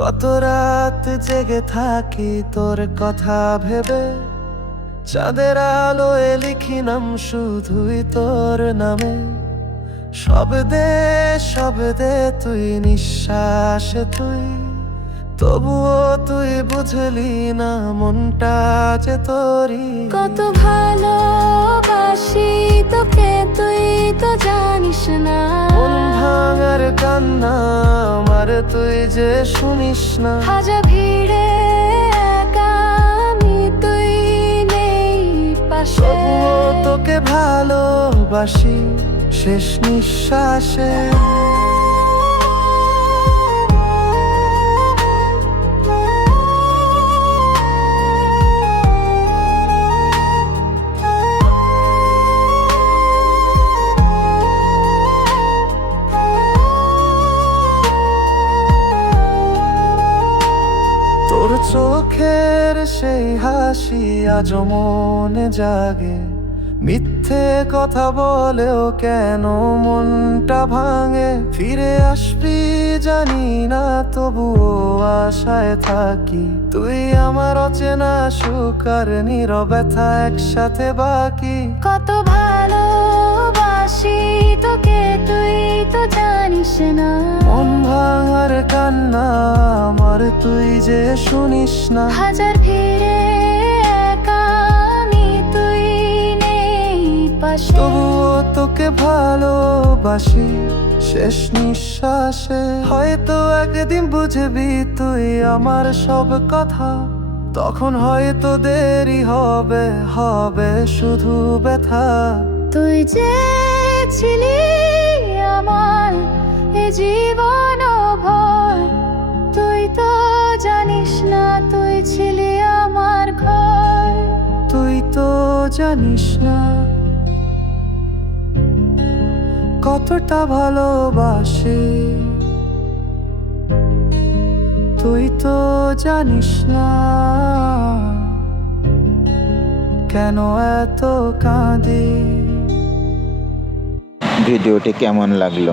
কত রাত জেগে থাকি তোর কথা ভেবে? চাঁদের আলোয় লিখি নাম শুধুই তোর নামে। শব্দে শব্দে তুই নিঃশ্বাসে তুই, তবুও তুই বুঝলি না মনটা যে তোরই। কত ভালোবাসি তোকে তুই তো জানিস না। মন কান্না আমার তুই যে শুনিস না। হাজার ভিড়ে কামি আমি তুই নেই পাশে। তোকে ভালোবাসি শেষ নিঃশ্বাসে। চোখের সেই হাসি আজ মনে জাগে। মিথ্যে কথা বলেও কেন মনটা ভাঙে? ফিরে আসবি জানি না, তবুও আশায় থাকি। তুই আমার অচেনা সুখ আর নীরবতা একসাথে বাকি। কত ভালোবাসি তোকে, তুই তো না। মন ভাঙার কান্না আমার তুই যে শুনিস না। হাজার ভিড়ে আমি তুই নেই পাশে। তবুও তোকে ভালোবাসি শেষ নিঃশ্বাসে। হয়তো একদিন বুঝবি তুই আমার সব কথা। তখন হয়তো দেরি হবে হবে শুধু ব্যথা। তুই যে আমার ঘর। তুই তো জানিস না কতটা ভালোবাসে। তুই তো জানিস না কেন এত কাঁদে ভিডিওটি কেমন লাগল?